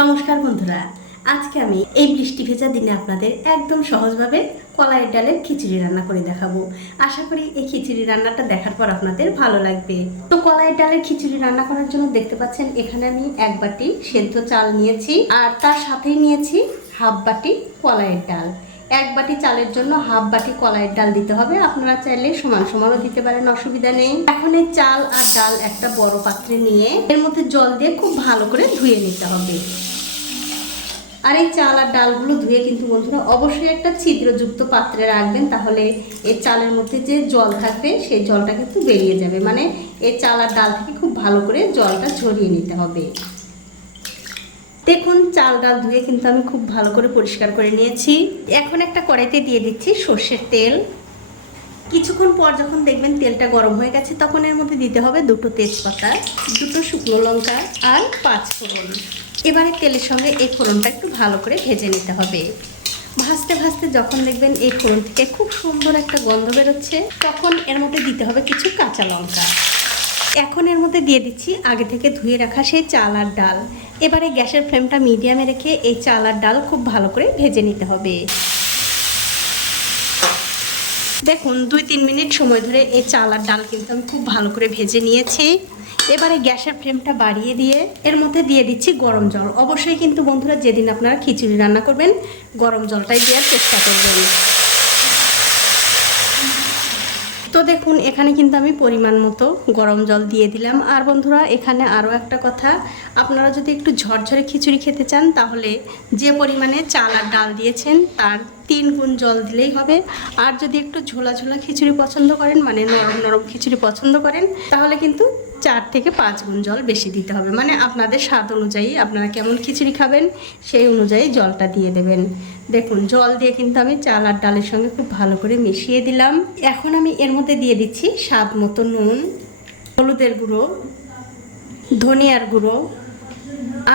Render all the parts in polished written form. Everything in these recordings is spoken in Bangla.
নমস্কার বন্ধুরা, আজকে আমি এই বৃষ্টি ভেজা দিনে আপনাদের একদম সহজভাবে কলাইয়ের ডালের খিচুড়ি রান্না করে দেখাবো। আশা করি এই খিচুড়ি রান্নাটা দেখার পর আপনাদের ভালো লাগবে। তো কলাইয়ের ডালের খিচুড়ি রান্না করার জন্য দেখতে পাচ্ছেন এখানে আমি 1 বাটি সেদ্ধ চাল নিয়েছি, আর তার সাথেই নিয়েছি হাফ বাটি কলাইয়ের ডাল। 1 বাটি চালের জন্য হাফ বাটি কলাইয়ের ডাল দিতে হবে। আপনারা চাইলে সমান সমানও দিতে পারেন, অসুবিধা নেই। এখন এই চাল আর ডাল একটা বড় পাত্রে নিয়ে এর মধ্যে জল দিয়ে খুব ভালো করে ধুয়ে নিতে হবে। আর এই চাল আর ডালগুলো ধুয়ে কিন্তু বন্ধুরা অবশ্যই একটা ছিদ্রযুক্ত পাত্রে রাখবেন, তাহলে এই চালের মধ্যে যে জল থাকবে সেই জলটা কিন্তু বেরিয়ে যাবে। মানে এই চাল আর ডাল থেকে খুব ভালো করে জলটা ঝরিয়ে নিতে হবে। দেখুন চাল ডাল ধুয়ে কিন্তু আমি খুব ভালো করে পরিষ্কার করে নিয়েছি। এখন একটা কড়াইতে দিয়ে দিচ্ছি সর্ষের তেল। কিছুক্ষণ পর যখন দেখবেন তেলটা গরম হয়ে গেছে, তখন এর মধ্যে দিতে হবে 2টো তেজপাতা, 2টো শুকনো লঙ্কা আর 5 ফোড়ন। এবারে তেলের সঙ্গে এই ফোড়নটা একটু ভালো করে ভেজে নিতে হবে। ভাজতে ভাজতে যখন দেখবেন এই ফোড়ন থেকে খুব সুন্দর একটা গন্ধ বেরোচ্ছে, তখন এর মধ্যে দিতে হবে কিছু কাঁচা লঙ্কা। এখন এর মধ্যে দিয়ে দিচ্ছি আগে থেকে ধুয়ে রাখা সেই চাল আর ডাল। এবারে গ্যাসের ফ্লেমটা মিডিয়ামে রেখে এই চাল আর ডাল খুব ভালো করে ভেজে নিতে হবে। দেখুন 2-3 মিনিট সময় ধরে এই চাল আর ডাল কিন্তু আমি খুব ভালো করে ভেজে নিয়েছি। এবারে গ্যাসের ফ্লেমটা বাড়িয়ে দিয়ে এর মধ্যে দিয়ে দিচ্ছি গরম জল। অবশ্যই কিন্তু বন্ধুরা যেদিন আপনারা খিচুড়ি রান্না করবেন গরম জলটাই দেওয়ার চেষ্টা করবেন। তো দেখুন এখানে কিন্তু আমি পরিমাণ মতো গরম জল দিয়ে দিলাম। আর বন্ধুরা এখানে আরও একটা কথা, আপনারা যদি একটু ঝরঝরে খিচুড়ি খেতে চান তাহলে যে পরিমাণে চাল আর ডাল দিয়েছেন তার 3 গুণ জল দিলেই হবে। আর যদি একটু ঝোলা ঝোলা খিচুড়ি পছন্দ করেন, মানে নরম নরম খিচুড়ি পছন্দ করেন, তাহলে কিন্তু 4 থেকে 5 গুণ জল বেশি দিতে হবে। মানে আপনাদের স্বাদ অনুযায়ী আপনারা কেমন খিচুড়ি খাবেন সেই অনুযায়ী জলটা দিয়ে দেবেন। দেখুন জল দিয়ে কিন্তু আমি চাল আর ডালের সঙ্গে খুব ভালো করে মিশিয়ে দিলাম। এখন আমি এর মধ্যে দিয়ে দিচ্ছি স্বাদ মতো নুন, হলুদের গুঁড়ো, ধনিয়ার গুঁড়ো,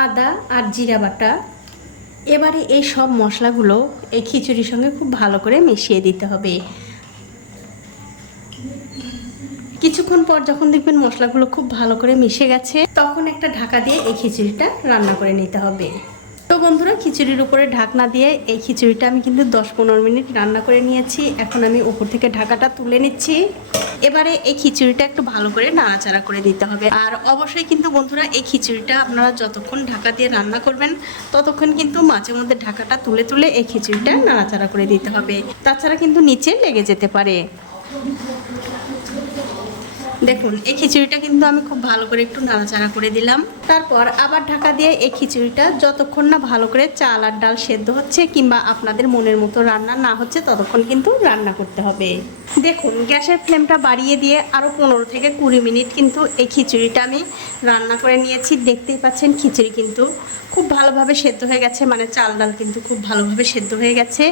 আদা আর জিরা বাটা। এবারে এই সব মশলাগুলো এই খিচুড়ির সঙ্গে খুব ভালো করে মিশিয়ে দিতে হবে। কিছুক্ষণ পর যখন দেখবেন মশলাগুলো খুব ভালো করে মিশে গেছে, তখন একটা ঢাকা দিয়ে এই খিচুড়িটা রান্না করে নিতে হবে। তো বন্ধুরা খিচুড়ির উপরে ঢাকনা দিয়ে এই খিচুড়িটা আমি কিন্তু 10-15 মিনিট রান্না করে নিয়েছি। এখন আমি উপর থেকে ঢাকাটা তুলে নিচ্ছি। এবারে এই খিচুড়িটা একটু ভালো করে নাড়াচাড়া করে দিতে হবে। আর অবশ্যই কিন্তু বন্ধুরা এই খিচুড়িটা আপনারা যতক্ষণ ঢাকা দিয়ে রান্না করবেন ততক্ষণ কিন্তু মাঝে মধ্যে ঢাকাটা তুলে তুলে এই খিচুড়িটা নাড়াচাড়া করে দিতে হবে, তাছাড়া কিন্তু নিচে লেগে যেতে পারে। দেখুন এই খিচুড়িটা কিন্তু আমি খুব ভালো করে একটু নাড়াচাড়া করে দিলাম। তারপর আবার ঢাকা দিয়ে এই খিচুড়িটা যতক্ষণ না ভালো করে চাল আর ডাল সেদ্ধ হচ্ছে কিংবা আপনাদের মনের মতো রান্না না হচ্ছে ততক্ষণ কিন্তু রান্না করতে হবে। দেখুন গ্যাসের ফ্লেমটা বাড়িয়ে দিয়ে আরও 15 থেকে 20 মিনিট কিন্তু এই খিচুড়িটা আমি রান্না করে নিয়েছি। দেখতেই পাচ্ছেন খিচুড়ি কিন্তু খুব ভালোভাবে সেদ্ধ হয়ে গেছে, মানে চাল ডাল কিন্তু খুব ভালোভাবে সেদ্ধ হয়ে গেছে।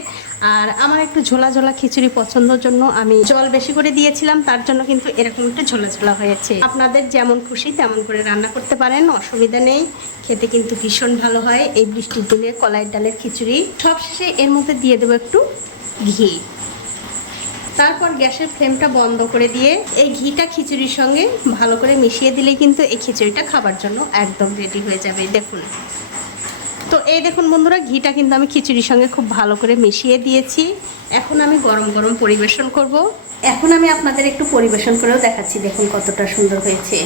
আর আমার একটু ঝোলা ঝোলা খিচুড়ি পছন্দের জন্য আমি জল বেশি করে দিয়েছিলাম, তার জন্য কিন্তু এরকম একটু ঝোলা ঝোলা হয়েছে। আপনাদের যেমন খুশি তেমন করে রান্না করতে পারেন, অসুবিধা নেই। খেতে কিন্তু ভীষণ ভালো হয় এই বৃষ্টির দিনে কলাইয়ের ডালের খিচুড়ি। সবশেষে এর মধ্যে দিয়ে দেবো একটু ঘি। তারপর গ্যাসের ফ্লেমটা বন্ধ করে দিয়ে এই ঘিটা খিচুড়ির সঙ্গে ভালো করে মিশিয়ে দিলেই কিন্তু এই খিচুড়িটা খাবার জন্য একদম রেডি হয়ে যাবে। দেখুন, তো এই দেখুন বন্ধুরা ঘিটা কিন্তু আমি খিচুড়ির সঙ্গে খুব ভালো করে মিশিয়ে দিয়েছি। এখন আমি গরম গরম পরিবেশন করব। এখন আমি আপনাদের একটু পরিবেশন করেও দেখাচ্ছি। দেখুন কতটা সুন্দর হয়েছে।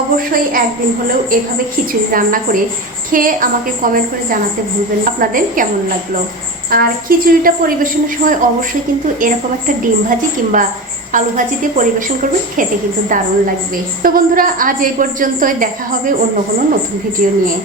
অবশ্যই একদিন হলেও এভাবে খিচুড়ি রান্না করে খেয়ে আমাকে কমেন্ট করে জানাতে ভুলবেন আপনাদের কেমন লাগলো। আর খিচুড়িটা পরিবেশনের সময় অবশ্যই কিন্তু এরকম একটা ডিম ভাজি কিংবা আলু ভাজি দিয়ে পরিবেশন করবেন, খেতে কিন্তু দারুণ লাগবে। তো বন্ধুরা আজ এই পর্যন্তই, দেখা হবে অন্য কোনো নতুন ভিডিও নিয়ে।